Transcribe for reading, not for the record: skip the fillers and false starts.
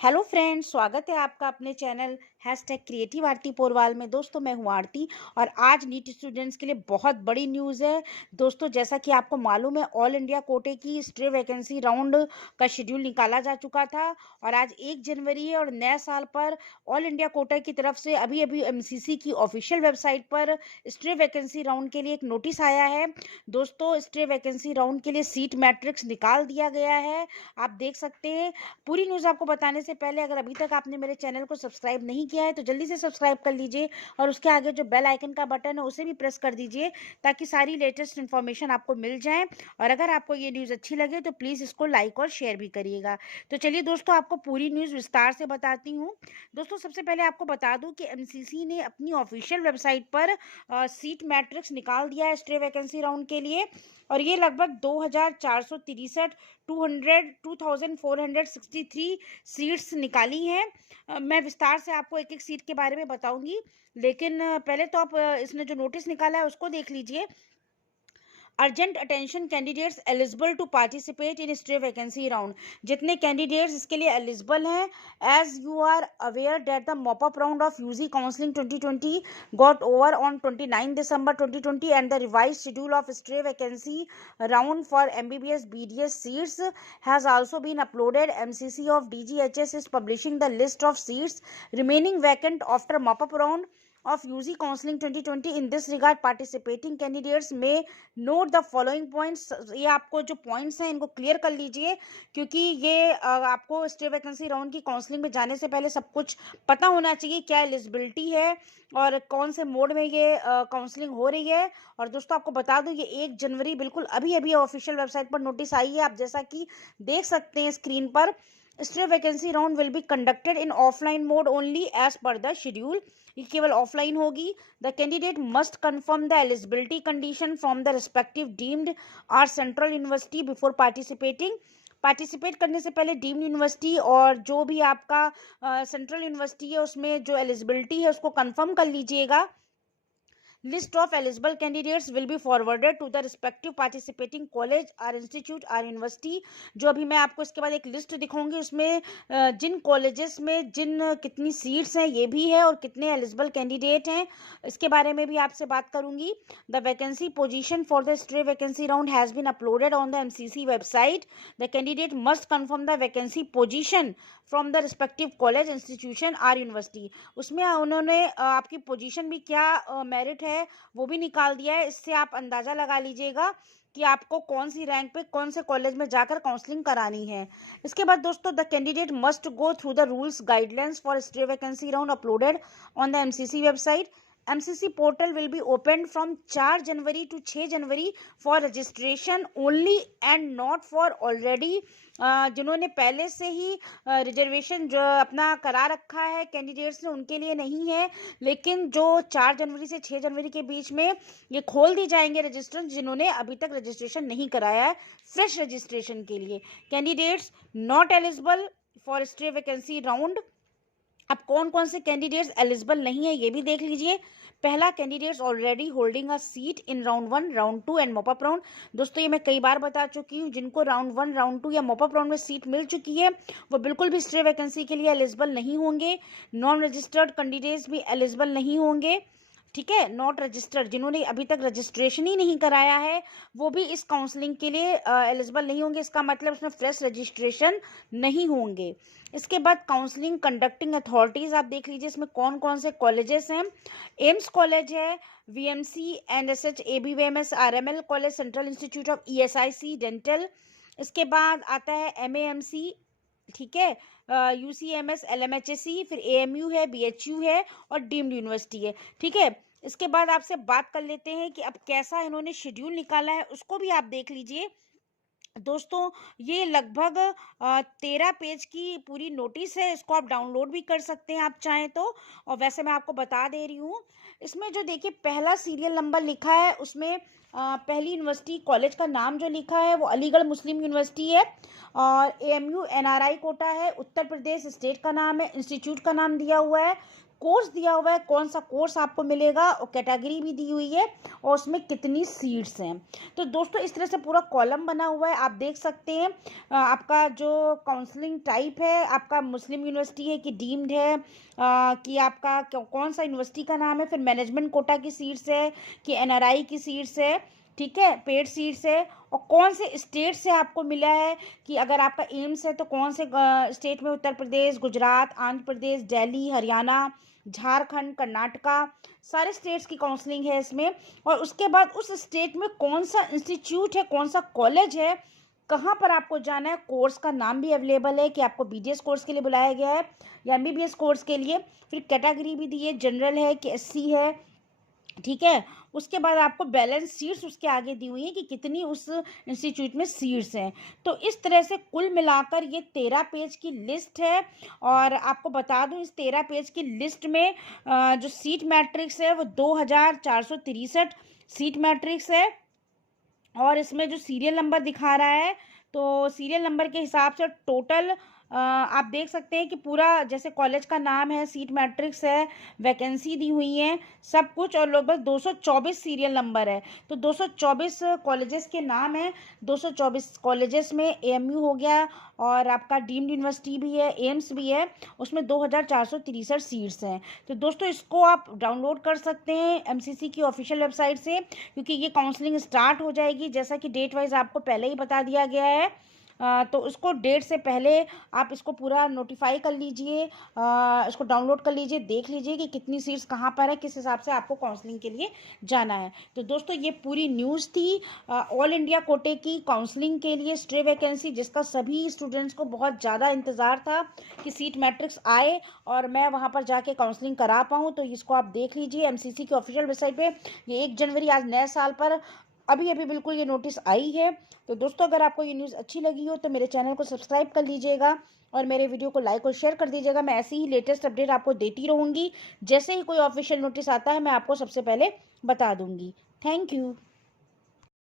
Hello friends, स्वागत है आपका अपने चैनल #क्रिएटिव आरती पोरवाल में। दोस्तों, मैं हूं आरती और आज नीट स्टूडेंट्स के लिए बहुत बड़ी न्यूज़ है। दोस्तों, जैसा कि आपको मालूम है, ऑल इंडिया कोटे की स्ट्रे वैकेंसी राउंड का शेड्यूल निकाला जा चुका था और आज 1 जनवरी है और नए साल पर ऑल इंडिया कोटा की तरफ से अभी अभी एमसीसी की ऑफिशियल वेबसाइट पर स्ट्रे वैकेंसी राउंड के लिए एक नोटिस आया है। दोस्तों, स्ट्रे वैकेंसी राउंड के लिए सीट मैट्रिक्स निकाल दिया गया है, आप देख सकते हैं। पूरी न्यूज़ आपको बताने से पहले अगर अभी तक आपने मेरे चैनल को सब्सक्राइब नहीं किया है तो जल्दी से सब्सक्राइब कर लीजिए और उसके आगे जो बेल आइकन का बटन है उसे भी प्रेस कर दीजिए ताकि सारी लेटेस्ट इन्फॉर्मेशन आपको मिल जाए। और अगर आपको ये न्यूज़ अच्छी लगे तो प्लीज़ इसको लाइक और शेयर भी करिएगा। तो चलिए दोस्तों, आपको पूरी न्यूज़ विस्तार से बताती हूँ। दोस्तों, सबसे पहले आपको बता दूँ कि एमसीसी ने अपनी ऑफिशियल वेबसाइट पर सीट मैट्रिक्स निकाल दिया है स्ट्रे वैकेंसी राउंड के लिए और ये लगभग 2463 2463 सीट्स निकाली हैं। मैं विस्तार से आपको एक एक सीट के बारे में बताऊंगी, लेकिन पहले तो आप इसने जो नोटिस निकाला है उसको देख लीजिए। Urgent attention candidates eligible to participate in stray vacancy round. जितने कैंडिडेट्स इसके लिए एलिजिबल हैं, as you are aware that the mop up round of UG counselling 2020 got over on 29 December 2020 and the revised schedule of stray vacancy round for MBBS BDS seats has also been uploaded. MCC of DGHS is publishing the list of seats remaining vacant after mop up round of UG Counseling 2020. In this regard, participating candidates may note the following points. ये आपको जो points हैं इनको clear कर लीजिए, क्योंकि ये आपको स्टे वैकेंसी राउंड की काउंसलिंग में जाने से पहले सब कुछ पता होना चाहिए, क्या एलिजिबिलिटी है और कौन से मोड में ये काउंसलिंग हो रही है। और दोस्तों, आपको बता दूं, ये 1 जनवरी बिल्कुल अभी अभी ऑफिशियल वेबसाइट पर नोटिस आई है। आप जैसा कि देख सकते हैं स्क्रीन पर, stray vacancy round will be conducted in offline mode only as per the schedule. ये केवल ऑफलाइन होगी। The candidate must confirm the eligibility condition from the respective deemed or central university before participating. Participate करने से पहले deemed university और जो भी आपका सेंट्रल यूनिवर्सिटी है उसमें जो एलिजिबिलिटी है उसको कंफर्म कर लीजिएगा। List of eligible candidates will be forwarded to the respective participating college or institute or university। जो अभी मैं आपको इसके बाद एक लिस्ट दिखाऊंगी, उसमें जिन कॉलेजेस में कितनी सीट्स हैं ये भी है और कितने एलिजिबल कैंडिडेट हैं इसके बारे में भी आपसे बात करूंगी। The vacancy position for the stray vacancy round has been uploaded on the MCC website. The candidate must confirm the vacancy position from the respective college institution or university. उसमें उन्होंने आपकी पोजीशन भी क्या मेरिट है वो भी निकाल दिया है। इससे आप अंदाजा लगा लीजिएगा कि आपको कौन सी रैंक पे कौन से कॉलेज में जाकर काउंसलिंग करानी है। इसके बाद दोस्तों, the candidate must go through the rules guidelines for stray vacancy round uploaded on the MCC website. MCC portal will be open from 4 January to 6 January for registration only and not for already. जिन्होंने पहले से ही reservation जो अपना करा रखा है candidates ने, उनके लिए नहीं है, लेकिन जो 4 जनवरी से 6 जनवरी के बीच में ये खोल दी जाएंगे रजिस्ट्रेशन जिन्होंने अभी तक रजिस्ट्रेशन नहीं कराया है फ्रेश रजिस्ट्रेशन के लिए। Candidates not eligible for stray vacancy round. अब कौन कौन से कैंडिडेट्स एलिजिबल नहीं है ये भी देख लीजिए। पहला, candidates already holding a seat in round 1, round 2 and mop up round. दोस्तों, ये मैं कई बार बता चुकी हूँ, जिनको राउंड 1, राउंड 2 या मॉपअप राउंड में सीट मिल चुकी है वो बिल्कुल भी स्ट्रे वैकेंसी के लिए एलिजिबल नहीं होंगे। नॉन रजिस्टर्ड कैंडिडेट्स भी एलिजिबल नहीं होंगे, ठीक है। नॉट रजिस्टर्ड, जिन्होंने अभी तक रजिस्ट्रेशन ही नहीं कराया है वो भी इस काउंसलिंग के लिए एलिजिबल नहीं होंगे। इसका मतलब उसमें फ्रेश रजिस्ट्रेशन नहीं होंगे। इसके बाद काउंसलिंग कंडक्टिंग अथॉरिटीज़ आप देख लीजिए, इसमें कौन कौन से कॉलेजेस हैं। एम्स कॉलेज है, VMC NSH ABVMS RML college, central institute of ESIC dental. इसके बाद आता है एमएएमसी, ठीक है, यूसीएमएस एलएमएचएससी, फिर एएमयू है, बीएचयू है और डीम्ड यूनिवर्सिटी है, ठीक है। इसके बाद आपसे बात कर लेते हैं कि अब कैसा इन्होंने शेड्यूल निकाला है, उसको भी आप देख लीजिए। दोस्तों, ये लगभग 13 पेज की पूरी नोटिस है, इसको आप डाउनलोड भी कर सकते हैं आप चाहें तो। और वैसे मैं आपको बता दे रही हूँ, इसमें जो देखिए पहला सीरियल नंबर लिखा है उसमें पहली यूनिवर्सिटी कॉलेज का नाम जो लिखा है वो अलीगढ़ मुस्लिम यूनिवर्सिटी है और एएमयू एनआरआई कोटा है, उत्तर प्रदेश स्टेट का नाम है, इंस्टीट्यूट का नाम दिया हुआ है कोर्स दिया हुआ है, कौन सा कोर्स आपको मिलेगा, और कैटेगरी भी दी हुई है, और उसमें कितनी सीट्स हैं। तो दोस्तों इस तरह से पूरा कॉलम बना हुआ है, आप देख सकते हैं। आपका जो काउंसलिंग टाइप है, आपका मुस्लिम यूनिवर्सिटी है कि डीम्ड है, कि आपका कौन सा यूनिवर्सिटी का नाम है, फिर मैनेजमेंट कोटा की सीट्स है कि एनआरआई की सीट्स है, ठीक है, पेड सीट्स है, और कौन से स्टेट से आपको मिला है, कि अगर आपका एम्स है तो कौन से स्टेट में, उत्तर प्रदेश, गुजरात, आंध्र प्रदेश, दिल्ली, हरियाणा, झारखंड, कर्नाटका, सारे स्टेट्स की काउंसलिंग है इसमें। और उसके बाद उस स्टेट में कौन सा इंस्टीट्यूट है, कौन सा कॉलेज है, कहाँ पर आपको जाना है, कोर्स का नाम भी अवेलेबल है कि आपको बीडीएस कोर्स के लिए बुलाया गया है या एमबीबीएस कोर्स के लिए, फिर कैटेगरी भी दी है, जनरल है कि एससी है, ठीक है। उसके बाद आपको बैलेंस सीट्स उसके आगे दी हुई है कि कितनी उस इंस्टीट्यूट में सीट्स हैं। तो इस तरह से कुल मिलाकर ये 13 पेज की लिस्ट है। और आपको बता दूं इस 13 पेज की लिस्ट में जो सीट मैट्रिक्स है वो 2463 सीट मैट्रिक्स है। और इसमें जो सीरियल नंबर दिखा रहा है, तो सीरियल नंबर के हिसाब से टोटल आप देख सकते हैं कि पूरा जैसे कॉलेज का नाम है, सीट मैट्रिक्स है, वैकेंसी दी हुई है, सब कुछ, और लगभग 224 सीरियल नंबर है। तो 224 कॉलेजेस के नाम है, 224 कॉलेजेस में एएमयू हो गया, और आपका डीम्ड यूनिवर्सिटी भी है, एम्स भी है, उसमें 2463 सीट्स हैं। तो दोस्तों इसको आप डाउनलोड कर सकते हैं एमसीसी की ऑफिशियल वेबसाइट से, क्योंकि ये काउंसलिंग स्टार्ट हो जाएगी, जैसा कि डेट वाइज आपको पहले ही बता दिया गया है। तो उसको डेट से पहले आप इसको पूरा नोटिफाई कर लीजिए, इसको डाउनलोड कर लीजिए, देख लीजिए कि कितनी सीट्स कहाँ पर है, किस हिसाब से आपको काउंसलिंग के लिए जाना है। तो दोस्तों ये पूरी न्यूज़ थी ऑल इंडिया कोटे की काउंसलिंग के लिए स्टे वैकेंसी, जिसका सभी स्टूडेंट्स को बहुत ज़्यादा इंतज़ार था कि सीट मैट्रिक्स आए और मैं वहाँ पर जाके काउंसलिंग करा पाऊँ। तो इसको आप देख लीजिए एमसीसी की ऑफिशियल वेबसाइट पे। ये 1 जनवरी आज नए साल पर अभी अभी बिल्कुल ये नोटिस आई है। तो दोस्तों अगर आपको ये न्यूज़ अच्छी लगी हो तो मेरे चैनल को सब्सक्राइब कर लीजिएगा और मेरे वीडियो को लाइक और शेयर कर दीजिएगा। मैं ऐसी ही लेटेस्ट अपडेट आपको देती रहूँगी। जैसे ही कोई ऑफिशियल नोटिस आता है मैं आपको सबसे पहले बता दूँगी। Thank you.